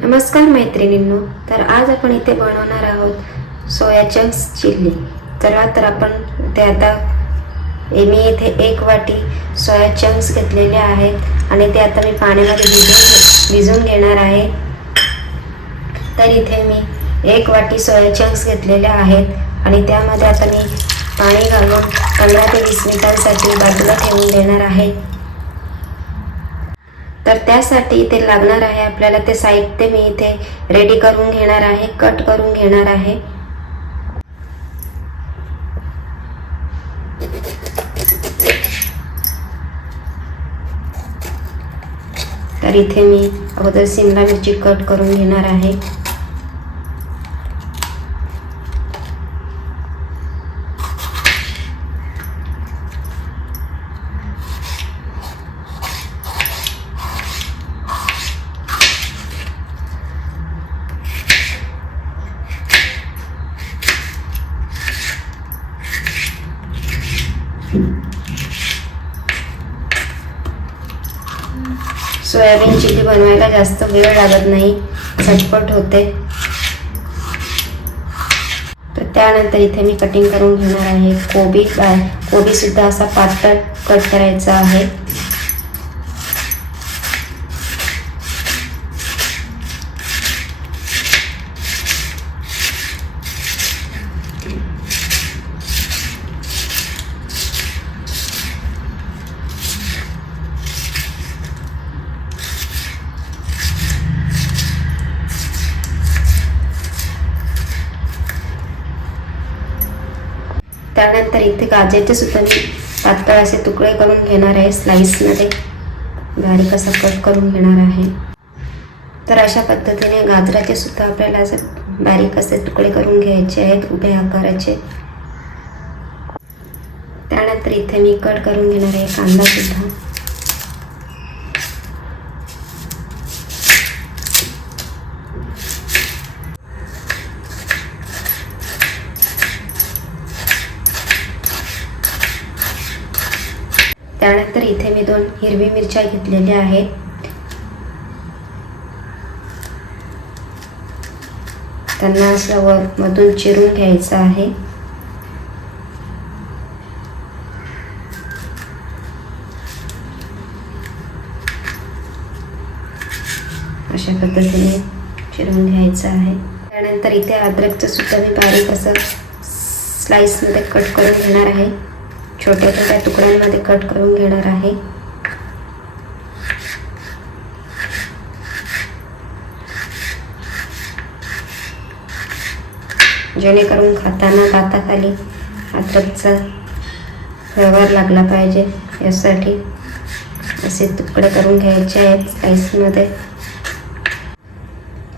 नमस्कार मैत्रिणींनो तर आज आपण इथे बनवणार आहोत सोया चंक्स चिल्ली चला तर आपण ते आता मी इथे एक वाटी सोया चंक्स घेतलेले आहेत आणि ते आता मी पाण्यामध्ये भिजून भिजून घेणार आहे. तर इथे मी एक वाटी सोया चंक्स घेतलेले आहेत आणि त्यामध्ये आता मी पाणी घालून पंधरा ते वीस मिनिटांसाठी बाजूला ठेवून देणार आहे. तर त्यासाठी इथे लागणार आहे आपल्याला ते साहित्य मी इथे रेडी करून घेणार आहे कट करून घेणार आहे. तर इथे मी अगोदर शिमला मिरची कट करून घेणार आहे. सोयाबीन चिली बनवायला जास्त वेळ लागत नाही. झटपट होते. तर त्यानंतर इथे मी कटिंग करून घेणार आहे. कोबी काय कोबीसुद्धा असा पातळ कट करायचा आहे. त्यानंतर इथे गाजरचे सुद्धा मी पातळ असे तुकडे करून घेणार आहे स्लाईसमध्ये बारीक असा कट करून घेणार आहे. तर अशा पद्धतीने गाजराचे सुद्धा आपल्याला असे बारीक असे तुकडे करून घ्यायचे आहेत उभ्या आकाराचे. त्यानंतर इथे मी कट करून घेणार आहे कांदा त्यानंतर इथे मी दोन हिरवी मिरच्या घेतलेल्या आहेत. त्यांना असं वरमधून चिरून घ्यायचं आहे. अशा पद्धतीने चिरून घ्यायचं आहे. त्यानंतर इथे अद्रकचं सुद्धा मी बारीक असं स्लाइसमध्ये कट करून घेणार आहे. छोट्या छोट्या तुकड्यांमध्ये कट करून घेणार आहे. जेणेकरून खाताना दाताखाली अद्रकचा व्यवहार लागला पाहिजे. यासाठी असे तुकडे करून घ्यायचे आहेत स्लाईसमध्ये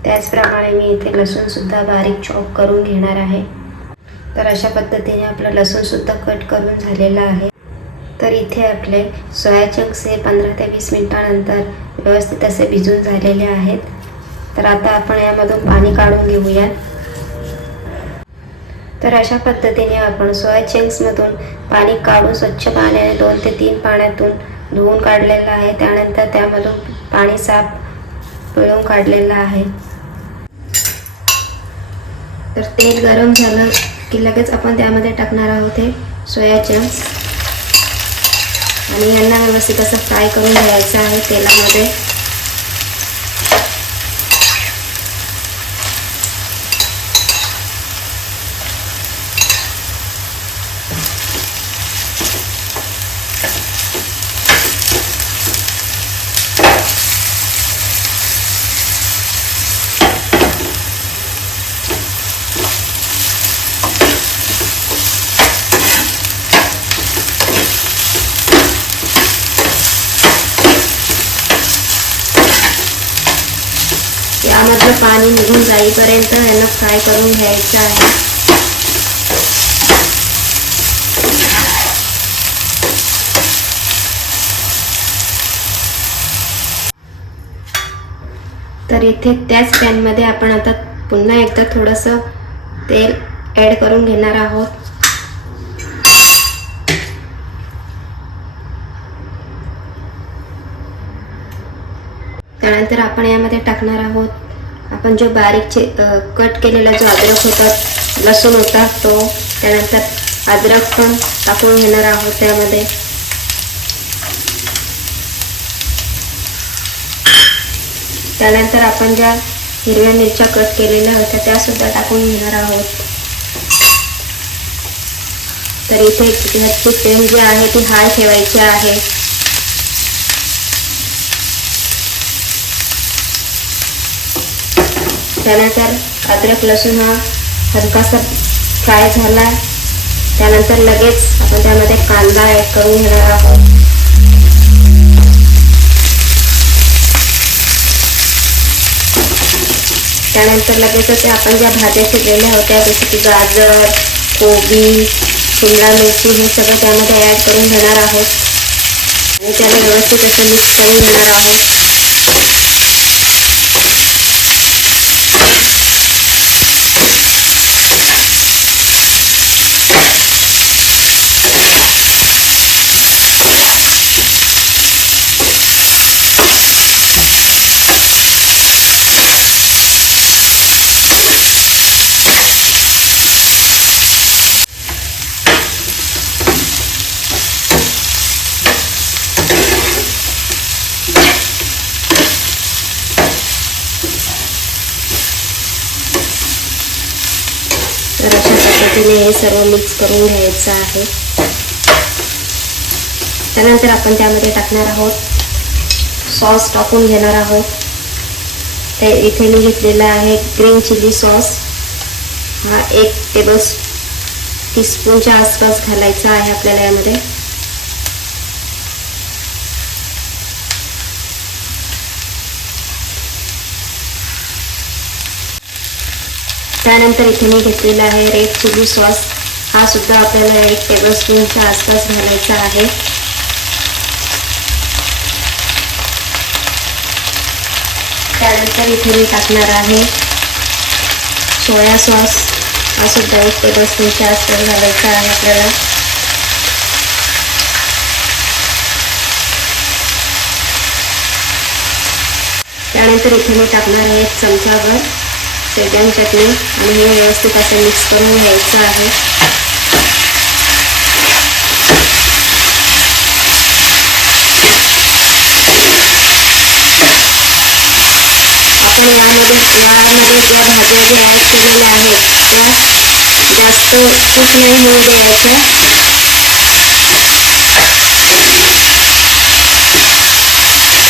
त्याचप्रमाणे मी इथे लसूणसुद्धा बारीक चॉप करून घेणार आहे. तर अशा पद्धतीने आपलं लसूणसुद्धा कट करून झालेलं आहे. तर इथे आपले सोया चंक्स हे पंधरा ते वीस मिनटानंतर व्यवस्थित असे भिजून झालेले आहेत. तर आता आपण यामधून पाणी काढून घेऊया तर अशा पद्धतीने आपण सोया चंक्समधून पाणी काढून स्वच्छ पाण्याने दोन ते तीन पाण्यातून धुवून काढलेलं आहे. त्यानंतर त्यामधून पाणी साफ पिळून काढलेलं आहे. तर तेल गरम झालं. की लगेच आपण त्यामध्ये टाकणार आहोत हे सोया चंक्स आणि यांना व्यवस्थित असं फ्राय करून घ्यायचं आहे तेलामध्ये. यामधलं पाणी निघून जाईपर्यंत यांना फ्राय करून घ्यायचं आहे. तर इथे त्याच पॅनमध्ये आपण आता पुन्हा एकदा थोडंसं तेल ॲड करून घेणार आहोत. त्यानंतर आपण यामध्ये टाकणार आहोत. आपण जो बारीक छे कट केलेला जो अद्रक होता लसूण होता तो. त्यानंतर अद्रक पण टाकून घेणार आहोत त्यामध्ये. त्यानंतर आपण ज्या हिरव्या मिरच्या कट केलेल्या होत्या त्या सुद्धा टाकून घेणार आहोत. तर इथे गॅसची फ्लेम जी आहे ती हाय ठेवायची आहे. त्यानंतर अद्रक लसूण हा हलकासा फ्राय झाला. त्यानंतर लगेच आपण त्यामध्ये कांदा ॲड करून घेणार आहोत. त्यानंतर लगेचच ते आपण ज्या भाज्या शिजलेल्या होत्या जसं की गाजर कोबी शिमला मिरची हे सगळं त्यामध्ये ॲड करून घेणार आहोत. आणि त्याला व्यवस्थित असं मिक्स करून घेणार आहोत. तर अशा पद्धतीने हे सर्व मिक्स करून घ्यायचं आहे. त्यानंतर आपण त्यामध्ये टाकणार आहोत सॉस टाकून घेणार आहोत. ते इथे मी घेतलेला आहे ग्रीन चिली सॉस हा एक टेबल टीस्पूनच्या आसपास घालायचा आहे आपल्याला यामध्ये. त्यानंतर इथे मी घेतलेला आहे रेड चिली सॉस. हा सुद्धा आपल्याला एक टेबलस्पूनच्या आसपास घालायचा आहे. त्यानंतर इथे मी टाकणार आहे सोया सॉस. हा सुद्धा एक टेबलस्पूनच्या आसपास घालायचा आहे आपल्याला. त्यानंतर इथे मी टाकणार आहे एक चमचाभर. शेजवान चटणी आणि हे व्यवस्थित असं मिक्स करून घ्यायचं आहे. आपण यामध्ये यामध्ये ज्या भाज्या ज्या ॲड केलेल्या आहेत त्या जास्त कुक नाही होऊ द्यायच्या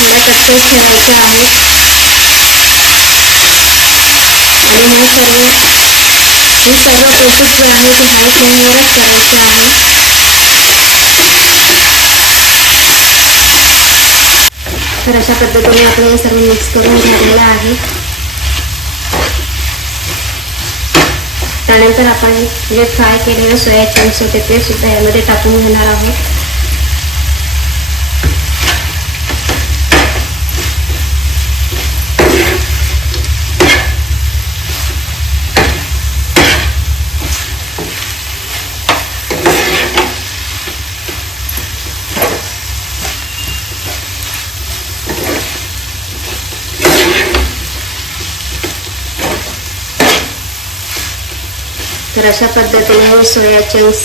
थोड्यासारखेच ठेवायच्या आहेत आणि हे सर्व हे सर्व प्रोसेस जे आहे ते हाय फ्लेमवरच करायचे आहे तर अशा पद्धतीने आपण हे सर्व मिक्स करून घेतलेलं आहे. त्यानंतर आपण जे फ्राय केलेलं सोया चंक्स होते ते सुद्धा यामध्ये टाकून घेणार आहोत. तर अशा पद्धतीने हे सोया चंक्स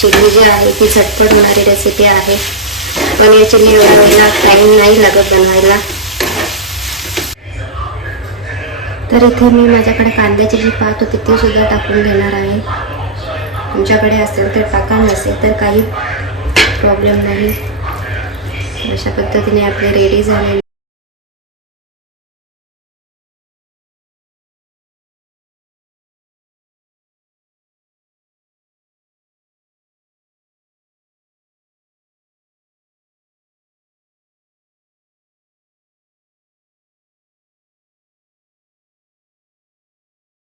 चिली जी आहे ती झटपट होणारी रेसिपी आहे. पण या चिली बनवायला टाईम नाही लागत बनवायला. तर इथे मी माझ्याकडे कांद्याची जी पात होती ती सुद्धा टाकून घेणार आहे. तुमच्याकडे असेल तर टाका नसेल तर काही प्रॉब्लेम नाही. अशा पद्धतीने आपले रेडी झालेले